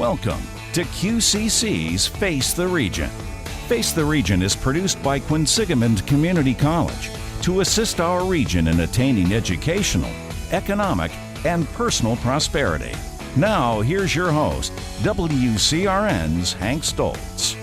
Welcome to QCC's Face the Region. Face the Region is produced by Quinsigamond Community College to assist our region in attaining educational, economic, and personal prosperity. Now, here's your host, WCRN's Hank Stoltz.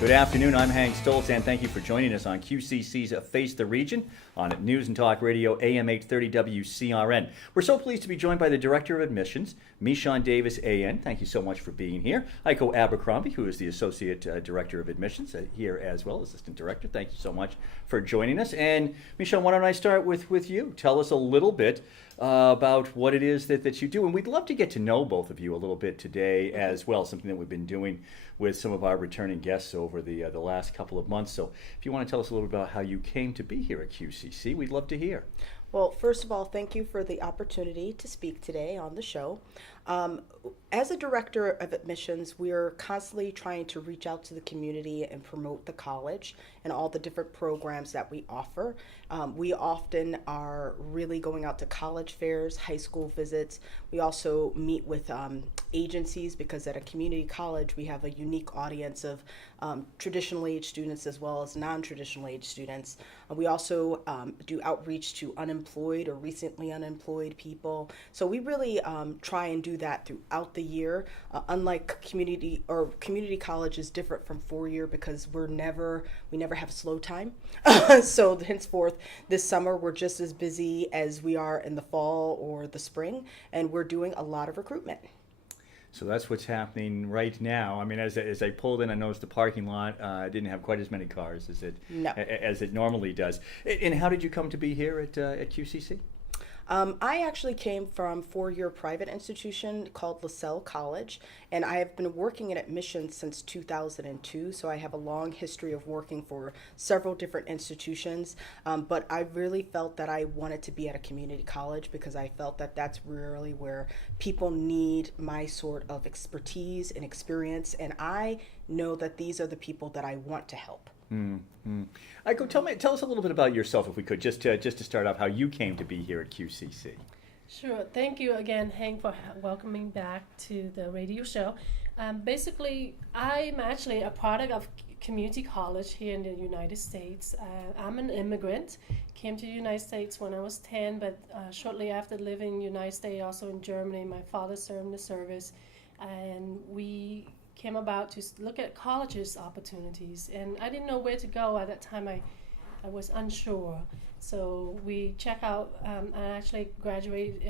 Good afternoon, I'm Hank Stoltz, and thank you for joining us on QCC's Face the Region on News and Talk Radio, AM 830 WCRN. We're so pleased to be joined by the Director of Admissions, Michon Davis, AN. Thank you so much for being here. Heiko Abercrombie, who is the Associate Director of Admissions here as well, Assistant Director. Thank you so much for joining us. And Michon, why don't I start with you? Tell us a little bit about what it is that you do. And we'd love to get to know both of you a little bit today as well, something that we've been doing with some of our returning guests over the last couple of months. So if you want to tell us a little bit about how you came to be here at QCC, we'd love to hear. Well, first of all, thank you for the opportunity to speak today on the show. As a director of admissions, we're constantly trying to reach out to the community and promote the college and all the different programs that we offer. We often are really going out to college fairs, high school visits. We also meet with agencies because at a community college we have a unique audience of traditional age students as well as non-traditional age students. We also do outreach to unemployed or recently unemployed people. So we really try and do that throughout the year. Unlike community college is different from 4-year because we never have slow time. So henceforth, this summer we're just as busy as we are in the fall or the spring, and we're doing a lot of recruitment. So that's what's happening right now. I mean, as I pulled in, I noticed the parking lot didn't have quite as many cars as it normally does. And how did you come to be here at QCC? I actually came from a 4-year private institution called LaSalle College, and I have been working in admissions since 2002, so I have a long history of working for several different institutions, but I really felt that I wanted to be at a community college because I felt that that's really where people need my sort of expertise and experience, and I know that these are the people that I want to help. Heiko, tell us a little bit about yourself, if we could, just to start off, how you came to be here at QCC. Sure. Thank you again, Hank, for welcoming back to the radio show. Basically, I'm actually a product of community college here in the United States. I'm an immigrant, came to the United States when I was 10, but shortly after living in the United States, also in Germany, my father served in the service, and we came about to look at colleges opportunities, and I didn't know where to go at that time. I was unsure, so we check out. I actually graduated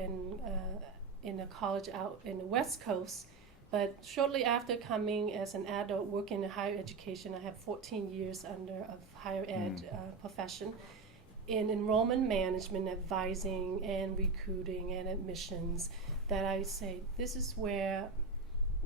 in a college out in the West Coast, but shortly after coming as an adult working in higher education, I have 14 years under of higher ed profession in enrollment management, advising and recruiting and admissions. That I say this is where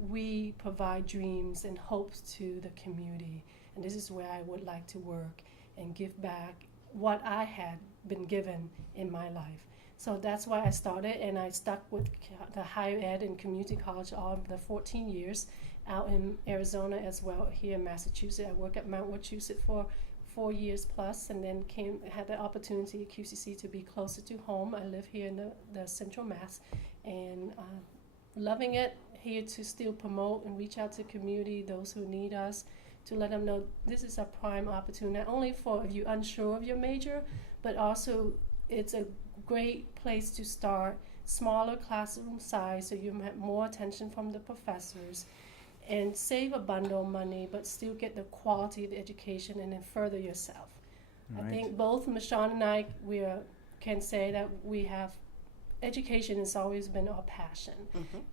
we provide dreams and hopes to the community, and this is where I would like to work and give back what I had been given in my life. So that's why I started, and I stuck with the higher ed and community college all of the 14 years out in Arizona as well. Here in Massachusetts, I worked at Mount Wachusett for 4 years plus, and then had the opportunity at QCC to be closer to home. I live here in the Central Mass, and loving it. Here to still promote and reach out to community, those who need us, to let them know this is a prime opportunity, not only for if you're unsure of your major, but also it's a great place to start, smaller classroom size so you have more attention from the professors, and save a bundle of money, but still get the quality of the education and then further yourself. Right. I think both Michon and I, can say that we have education has always been our passion,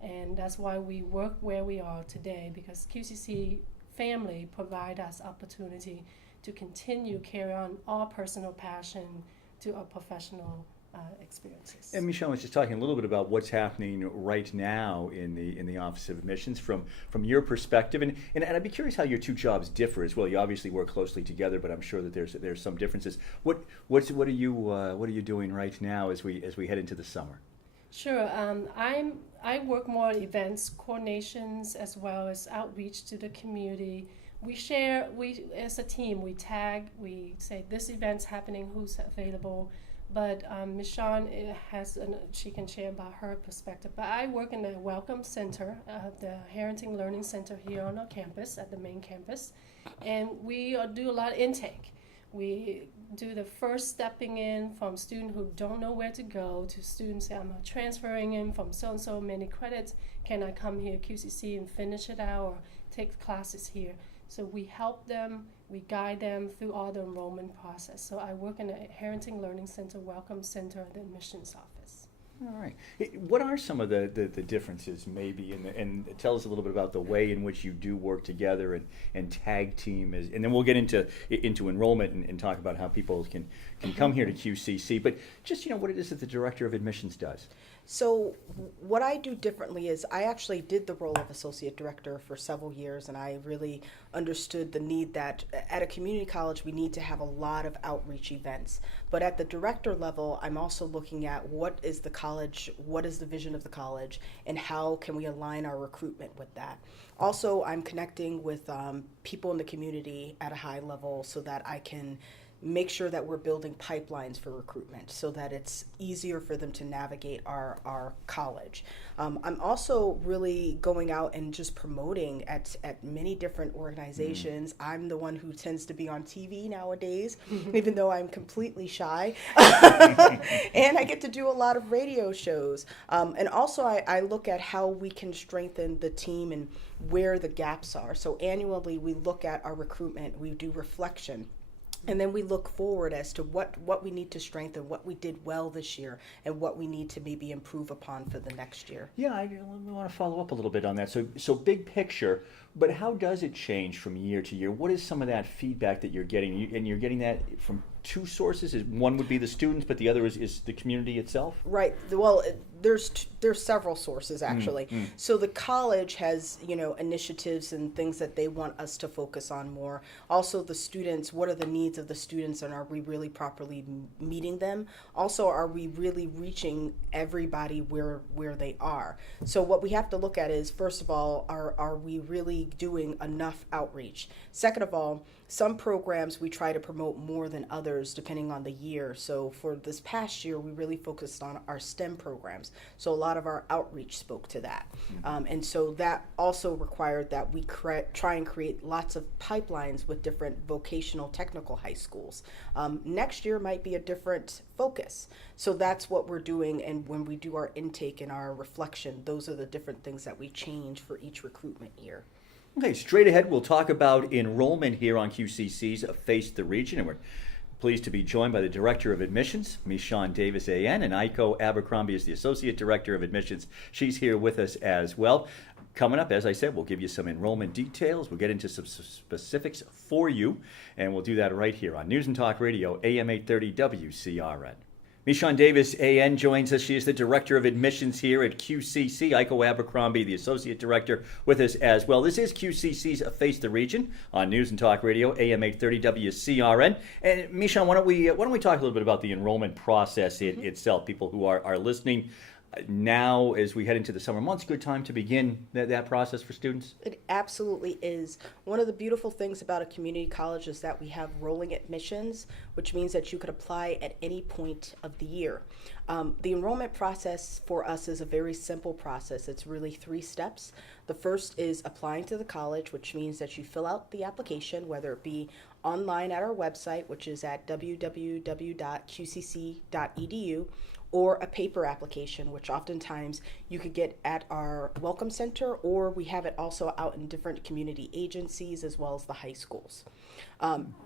and that's why we work where we are today, because QCC family provide us opportunity to continue carry on our personal passion to our professional experiences. And Michon was just talking a little bit about what's happening right now in the Office of Admissions from your perspective, and I'd be curious how your two jobs differ as well. You obviously work closely together, but I'm sure that there's some differences. What are you doing right now as we head into the summer? Sure. I work more on events coordinations as well as outreach to the community. We as a team, we tag, we say this event's happening, who's available. But Ms. Shawn she can share about her perspective. But I work in the Welcome Center, the Parenting Learning Center here on our campus, at the main campus. And we do a lot of intake. We do the first stepping in from students who don't know where to go to students I'm transferring in from so many credits. Can I come here QCC and finish it out or take classes here? So we help them, we guide them through all the enrollment process. So I work in the Parenting Learning Center, Welcome Center at the admissions office. All right. What are some of the differences maybe, and tell us a little bit about the way in which you do work together and tag team, and then we'll get into enrollment and talk about how people can come here to QCC, but just what it is that the Director of Admissions does. So what I do differently is I actually did the role of associate director for several years, and I really understood the need that at a community college we need to have a lot of outreach events. But at the director level, I'm also looking at what is the college, what is the vision of the college, and how can we align our recruitment with that. Also, I'm connecting with people in the community at a high level so that I can make sure that we're building pipelines for recruitment so that it's easier for them to navigate our college. I'm also really going out and just promoting at many different organizations. I'm the one who tends to be on TV nowadays, even though I'm completely shy. And I get to do a lot of radio shows. And also I look at how we can strengthen the team and where the gaps are. So annually we look at our recruitment, we do reflection. And then we look forward as to what we need to strengthen, what we did well this year, and what we need to maybe improve upon for the next year. Yeah, I want to follow up a little bit on that. So big picture, but how does it change from year to year? What is some of that feedback that you're getting? And you're getting that from two sources? One would be the students, but the other is the community itself? Right. Well, there's several sources actually. So the college has, initiatives and things that they want us to focus on more. Also the students, what are the needs of the students, and are we really properly meeting them? Also, are we really reaching everybody where they are? So what we have to look at is, first of all, are we really doing enough outreach? Second of all, some programs we try to promote more than others depending on the year. So for this past year, we really focused on our STEM programs. So a lot of our outreach spoke to that. And so that also required that we try and create lots of pipelines with different vocational technical high schools. Next year might be a different focus. So that's what we're doing. And when we do our intake and our reflection, those are the different things that we change for each recruitment year. Okay, straight ahead, we'll talk about enrollment here on QCC's Face the Region, and we're pleased to be joined by the Director of Admissions, Ms. Shawn Davis, AN, and Aiko Abercrombie is the Associate Director of Admissions. She's here with us as well. Coming up, as I said, we'll give you some enrollment details. We'll get into some specifics for you, and we'll do that right here on News and Talk Radio, AM 830 WCRN. Ms. Shawn Davis, AN, joins us. She is the Director of Admissions here at QCC. Aiko Abercrombie, the Associate Director, with us as well. This is QCC's Face the Region on News and Talk Radio, AM 830 WCRN. And Ms. Shawn, why don't we talk a little bit about the enrollment process itself? People who are listening now, as we head into the summer months, good time to begin that process for students? It absolutely is. One of the beautiful things about a community college is that we have rolling admissions, which means that you could apply at any point of the year. The enrollment process for us is a very simple process. It's really 3 steps. The first is applying to the college, which means that you fill out the application, whether it be online at our website, which is at www.qcc.edu, or a paper application, which oftentimes you could get at our Welcome Center, or we have it also out in different community agencies as well as the high schools.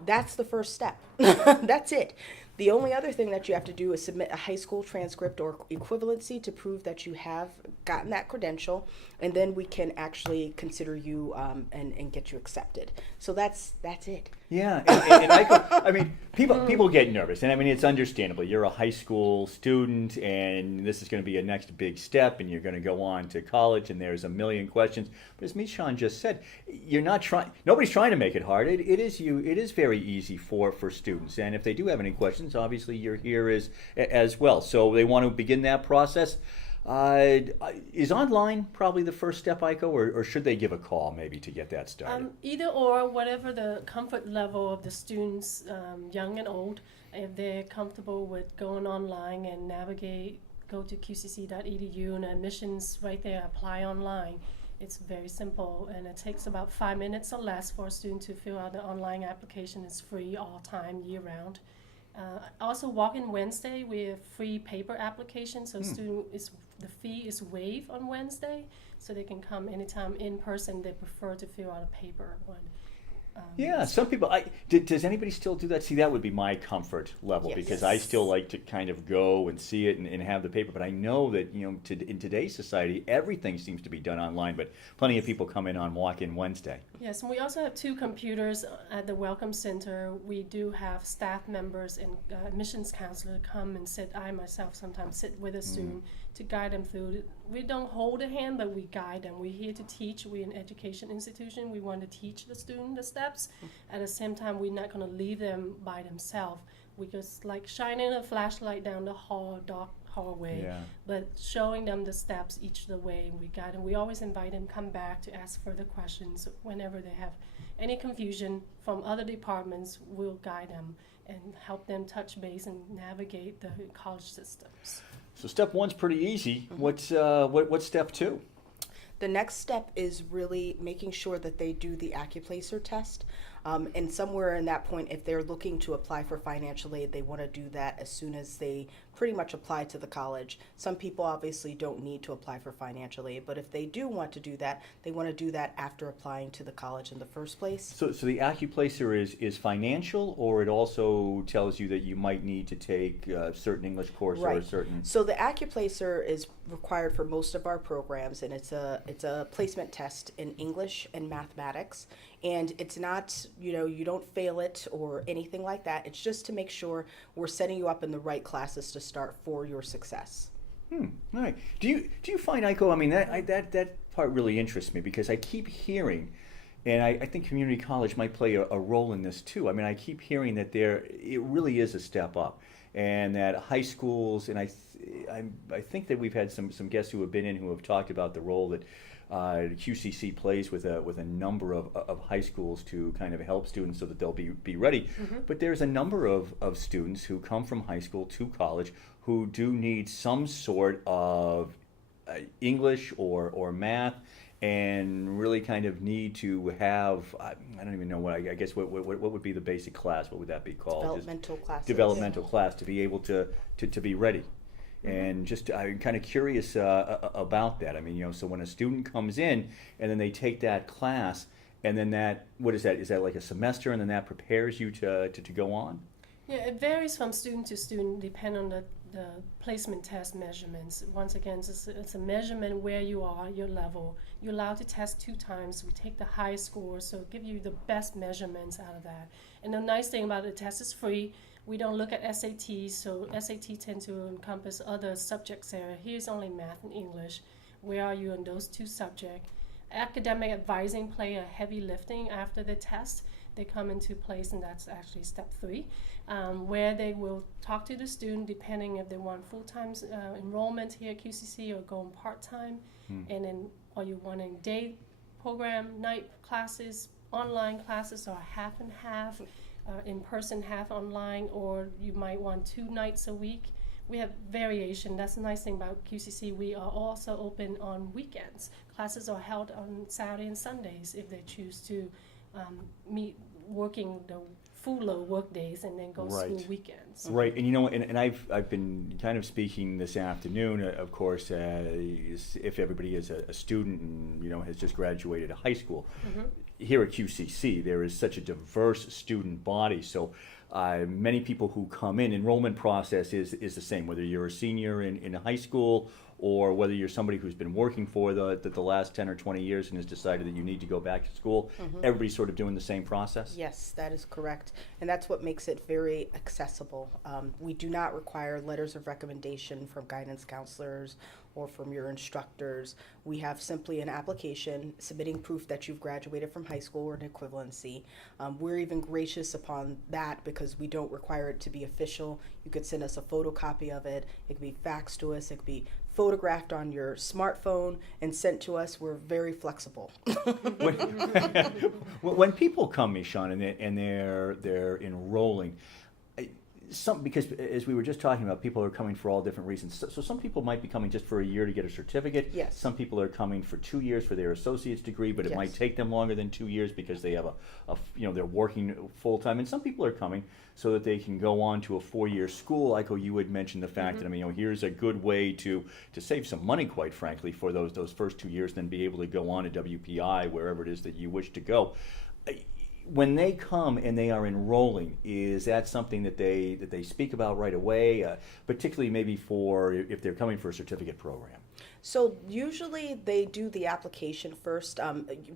That's the first step. That's it. The only other thing that you have to do is submit a high school transcript or equivalency to prove that you have gotten that credential, and then we can actually consider you and get you accepted. So that's it. Yeah, and I mean, people get nervous, and I mean, it's understandable. You're a high school student, and this is going to be a next big step, and you're going to go on to college, and there's a million questions. But as Ms. Shawn just said, you're not trying. Nobody's trying to make it hard. It is very easy for students, and if they do have any questions, obviously you're here as well. So they want to begin that process. Is online probably the first step, Aiko, or should they give a call maybe to get that started? Either or, whatever the comfort level of the students, young and old, if they're comfortable with going online and navigate, go to qcc.edu and admissions right there, apply online. It's very simple, and it takes about 5 minutes or less for a student to fill out the online application. It's free all time, year round. Also, Walk-in Wednesday, we have free paper application, so the fee is waived on Wednesday, so they can come anytime in person. They prefer to fill out a paper one. Yeah, some people. Does anybody still do that? See, that would be my comfort level Yes. because I still like to kind of go and see it and have the paper. But I know that in today's society, everything seems to be done online. But plenty of people come in on Walk-in Wednesday. Yes, and we also have 2 computers at the Welcome Center. We do have staff members and admissions counselor come and I myself sometimes sit with a student to guide them through. We don't hold a hand, but we guide them. We're here to teach. We're an education institution. We want to teach the student the steps. At the same time, we're not going to leave them by themselves. We just like shining a flashlight down the dark hallway, but showing them the steps each of the way. We guide them. We always invite them come back to ask further questions whenever they have any confusion from other departments. We'll guide them and help them touch base and navigate the college systems. So step 1's pretty easy. What's step 2? The next step is really making sure that they do the AccuPlacer test. And somewhere in that point, if they're looking to apply for financial aid, they want to do that as soon as they pretty much apply to the college. Some people obviously don't need to apply for financial aid, but if they do want to do that, they want to do that after applying to the college in the first place. So the AccuPlacer is financial, or it also tells you that you might need to take a certain English course or a certain. So the AccuPlacer is required for most of our programs, and it's a placement test in English and mathematics. And it's not, you don't fail it or anything like that. It's just to make sure we're setting you up in the right classes to start for your success. All right. Do you find, Aiko? I mean, that part really interests me because I keep hearing, and I think community college might play a role in this too. I mean, I keep hearing that it really is a step up, and that high schools, and I think that we've had some guests who have been in who have talked about the role that QCC plays with a number of high schools to kind of help students so that they'll be ready. But there's a number of students who come from high school to college who do need some sort of English or math, and really kind of need to have, I don't even know what, I guess what would be the basic class? What would that be called? Developmental classes. Developmental class to be able to be ready. And just I'm kind of curious about that. I mean, so when a student comes in and then they take that class, and then what is that? Is that like a semester, and then that prepares you to go on? Yeah, it varies from student to student, depending on the placement test measurements. Once again, it's a measurement where you are, your level. You're allowed to test 2 times. We take the highest score, so give you the best measurements out of that. And the nice thing about the test is free. We don't look at SATs, so SAT tend to encompass other subjects there. Here's only math and English. Where are you in those 2 subjects? Academic advising play a heavy lifting after the test. They come into place, and that's actually step 3, where they will talk to the student depending if they want full-time enrollment here at QCC or going part-time, and then are you wanting day program, night classes, online classes, or half and half. In person, half online, or you might want 2 nights a week. We have variation. That's the nice thing about QCC. We are also open on weekends. Classes are held on Saturday and Sundays if they choose to meet working the full load work days and then go school weekends. Right, and and I've been kind of speaking this afternoon, of course, if everybody is a student and has just graduated high school. Here at QCC, there is such a diverse student body, so many people who come in, enrollment process is the same, whether you're a senior in high school or whether you're somebody who's been working for the last 10 or 20 years and has decided that you need to go back to school. Everybody's sort of doing the same process? Yes, that is correct. And that's what makes it very accessible. We do not require letters of recommendation from guidance counselors or from your instructors. We have simply an application submitting proof that you've graduated from high school or an equivalency. We're even gracious upon that because we don't require it to be official. You could send us a photocopy of it. It could be faxed to us. It could be photographed on your smartphone and sent to us. We're very flexible. When people come, Michon, and they're enrolling, because as we were just talking about, people are coming for all different reasons. So some people might be coming just for a year to get a certificate. Yes. Some people are coming for 2 years for their associate's degree, but it Yes. might take them longer than 2 years because they have they're working full time. And some people are coming so that they can go on to a 4-year school. Like you had mentioned the fact that here's a good way to save some money, quite frankly, for those first 2 years, then be able to go on to WPI wherever it is that you wish to go. When they come and they are enrolling, is that something that they speak about right away, particularly maybe for if they're coming for a certificate program? So usually they do the application first.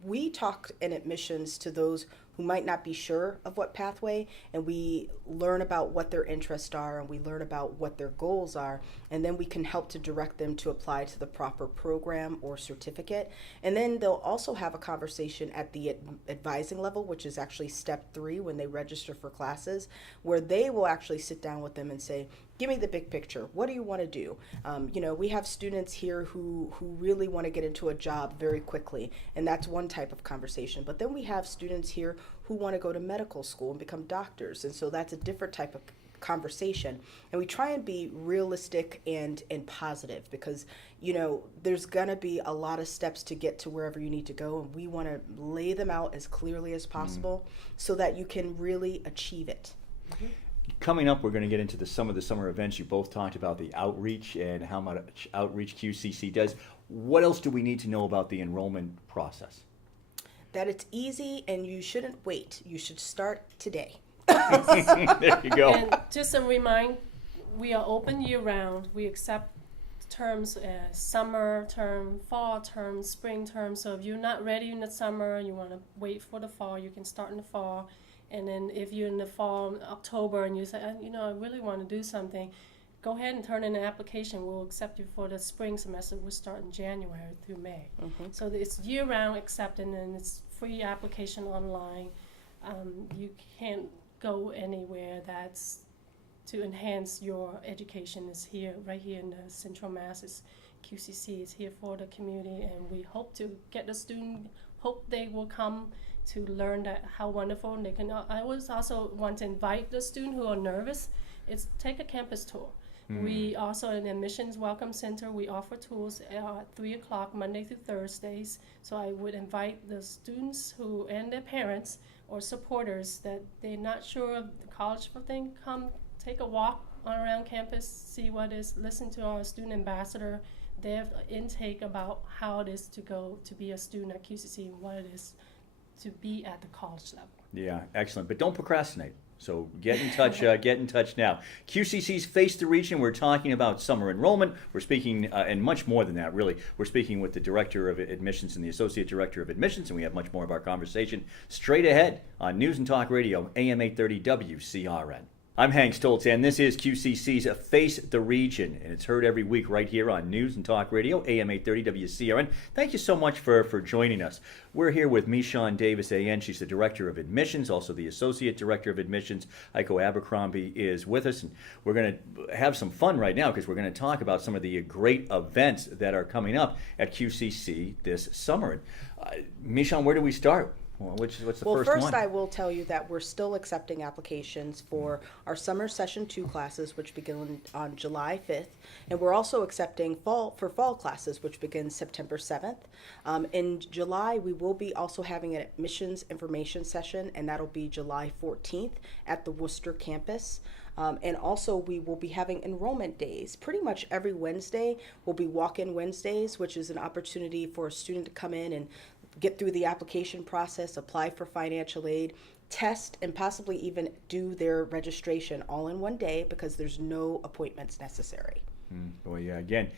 We talk in admissions to those who might not be sure of what pathway, and we learn about what their interests are, and we learn about what their goals are, and then we can help to direct them to apply to the proper program or certificate. And then they'll also have a conversation at the advising level, which is actually step 3 when they register for classes, where they will actually sit down with them and say, give me the big picture. What do you want to do? We have students here who really want to get into a job very quickly, and that's one type of conversation. But then we have students here who want to go to medical school and become doctors, and so that's a different type of conversation. And we try and be realistic and positive because, there's going to be a lot of steps to get to wherever you need to go, and we want to lay them out as clearly as possible so that you can really achieve it. Mm-hmm. Coming up, we're going to get into some of the summer events. You both talked about the outreach and how much outreach QCC does. What else do we need to know about the enrollment process? That it's easy and you shouldn't wait. You should start today. There you go. And just a reminder, we are open year-round. We accept terms as summer term, fall term, spring term. So if you're not ready in the summer, you want to wait for the fall, you can start in the fall. And then if you're in the fall, October, and you say, I really want to do something, go ahead and turn in an application. We'll accept you for the spring semester. We'll start in January through May. Mm-hmm. So it's year-round accepting, and it's free application online. You can't go anywhere that's to enhance your education. Is here, right here in the Central Mass. QCC is here for the community, and we hope to get the student, hope they will come to learn that how wonderful they can. I always also want to invite the students who are nervous, it's take a campus tour. We also in the Admissions Welcome Center, we offer tours at 3 o'clock Monday through Thursdays. So I would invite the students who and their parents or supporters that they're not sure of the college thing, come take a walk around campus, see what is, listen to our student ambassador. They have intake about how it is to go to be a student at QCC and what it is to be at the college level. Yeah, excellent. But don't procrastinate. So get in touch. Get in touch now. QCC's Face the Region. We're talking about summer enrollment. We're speaking, and much more than that, really. We're speaking with the Director of Admissions and the Associate Director of Admissions, and we have much more of our conversation straight ahead on News and Talk Radio, AM 830 WCRN. I'm Hank Stoltz, and this is QCC's Face the Region, and it's heard every week right here on News and Talk Radio, AM 830 WCRN. Thank you so much for joining us. We're here with Michon Davis, A.N. She's the Director of Admissions, also the Associate Director of Admissions. Heiko Abercrombie is with us, and we're going to have some fun right now because we're going to talk about some of the great events that are coming up at QCC this summer. Michon, where do we start? Well, what's the first one? Well, first I will tell you that we're still accepting applications for our summer session 2 classes, which begin on July 5th, and we're also accepting fall classes, which begin September 7th. In July, we will be also having an admissions information session, and that'll be July 14th at the Worcester campus. And also we will be having enrollment days. Pretty much every Wednesday will be walk-in Wednesdays, which is an opportunity for a student to come in and get through the application process, apply for financial aid, test, and possibly even do their registration all in one day because there's no appointments necessary. Well, yeah, again,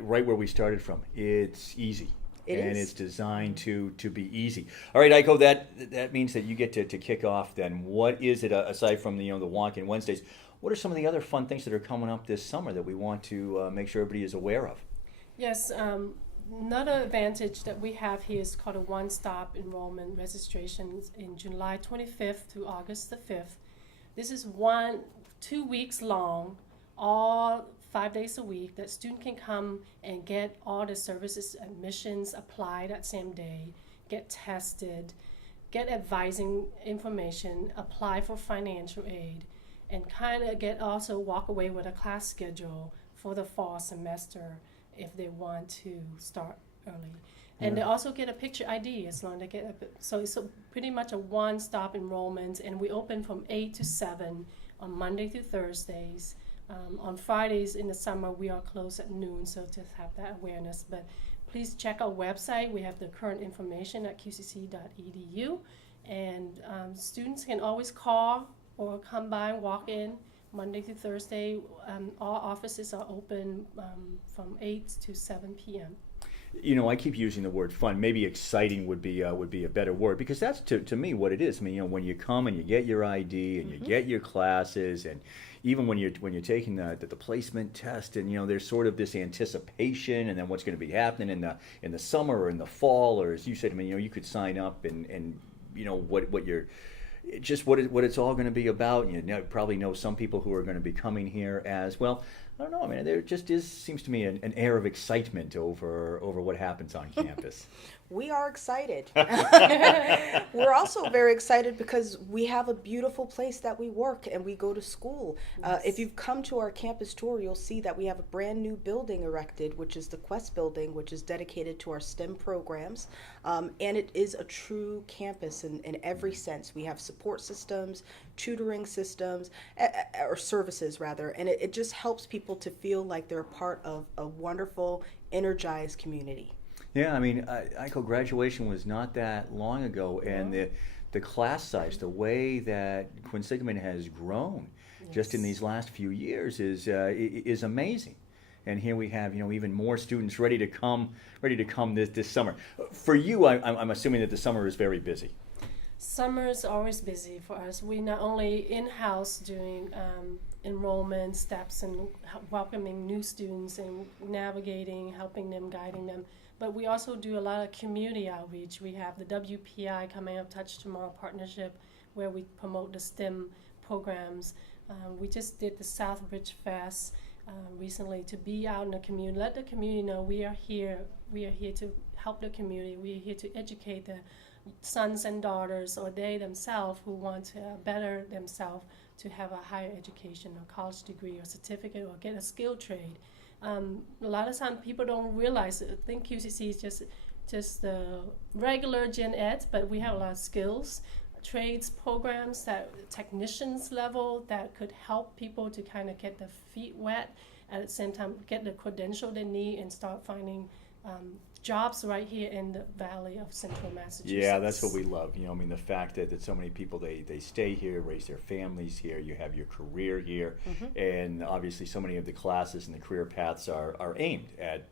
right where we started from, it's easy. And it's designed to be easy. All right, Heiko, that means that you get to kick off then. What is it, aside from the walk-in Wednesdays, what are some of the other fun things that are coming up this summer that we want to make sure everybody is aware of? Yes, another advantage that we have here is called a one-stop enrollment registration in July 25th to August the 5th. This is 2 weeks long, all 5 days a week, that student can come and get all the services, admissions applied that same day, get tested, get advising information, apply for financial aid, and kind of get also walk away with a class schedule for the fall semester if they want to start early. And they also get a picture ID as long as they get so it's pretty much a one-stop enrollment, and we open from 8 to 7 on Monday through Thursdays. On Fridays in the summer, we are closed at noon, so just have that awareness. But please check our website. We have the current information at qcc.edu, and students can always call or come by and walk in Monday through Thursday. All offices are open from 8 to 7 p.m. You know, I keep using the word fun. Maybe exciting would be a better word, because that's to me what it is. I mean, you know, when you come and you get your ID and you get your classes, and even when you're taking the placement test, and you know, there's sort of this anticipation, and then what's going to be happening in the summer or in the fall, or as you said, I mean, you know, you could sign up and you know what you're. Just what it's all going to be about. You probably know some people who are going to be coming here as well. I don't know. I mean, there just seems to me an air of excitement over what happens on campus. We are excited. We're also very excited because we have a beautiful place that we work and we go to school. Yes. If you've come to our campus tour, you'll see that we have a brand new building erected, which is the Quest building, which is dedicated to our STEM programs. And it is a true campus in every sense. We have support systems, tutoring systems, or services rather, and it just helps people to feel like they're a part of a wonderful, energized community. Yeah, I mean, ICO graduation was not that long ago, and the class size, the way that Quinsigamond has grown just in these last few years is amazing. And here we have, you know, even more students ready to come this summer. For you, I'm assuming that the summer is very busy. Summer is always busy for us. We not only in-house doing enrollment steps and welcoming new students and navigating, helping them, guiding them, but we also do a lot of community outreach. We have the WPI Coming Up Touch Tomorrow partnership, where we promote the STEM programs. We just did the Southbridge Fest recently, to be out in the community, let the community know we are here. We are here to help the community. We are here to educate the sons and daughters, or they themselves who want to better themselves, to have a higher education, or college degree or certificate, or get a skill trade. A lot of times people don't realize it. I think QCC is just the regular gen ed, but we have a lot of skills, trades programs, that technicians level, that could help people to kind of get their feet wet, at the same time get the credential they need and start finding jobs right here in the Valley of Central Massachusetts. Yeah, that's what we love. You know, I mean, the fact that so many people, they stay here, raise their families here, you have your career here, and obviously so many of the classes and the career paths are aimed at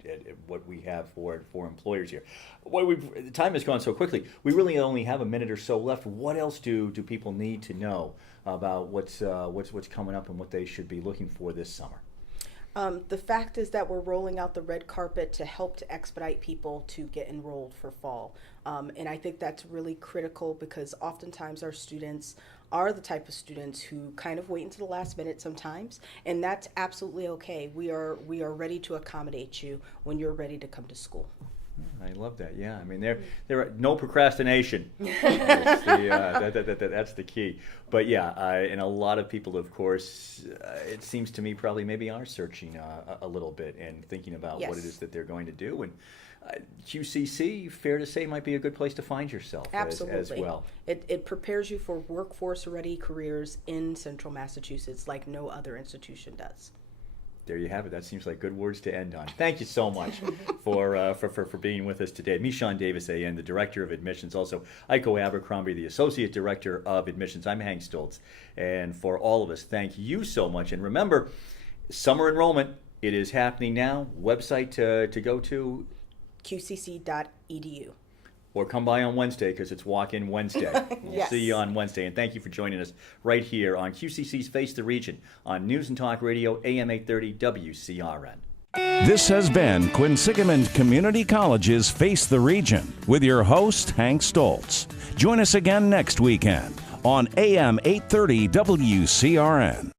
what we have for employers here. The time has gone so quickly. We really only have a minute or so left. What else do people need to know about what's coming up and what they should be looking for this summer? The fact is that we're rolling out the red carpet to help to expedite people to get enrolled for fall. And I think that's really critical, because oftentimes our students are the type of students who kind of wait until the last minute sometimes, and that's absolutely okay. We are ready to accommodate you when you're ready to come to school. I love that. Yeah, I mean, there are no procrastination. That's the key. But yeah, and a lot of people, of course, it seems to me probably maybe are searching a little bit and thinking about what it is that they're going to do. And QCC, fair to say, might be a good place to find yourself. Absolutely. As well. It prepares you for workforce-ready careers in Central Massachusetts like no other institution does. There you have it. That seems like good words to end on. Thank you so much for being with us today. Me, Sean Davis, A.N., the Director of Admissions. Also, Iko Abercrombie, the Associate Director of Admissions. I'm Hank Stoltz. And for all of us, thank you so much. And remember, summer enrollment, it is happening now. Website to go to? QCC.edu. Or come by on Wednesday, because it's Walk-In Wednesday. We'll Yes. see you on Wednesday. And thank you for joining us right here on QCC's Face the Region on News and Talk Radio, AM 830 WCRN. This has been Quinsigamond Community College's Face the Region with your host, Hank Stoltz. Join us again next weekend on AM 830 WCRN.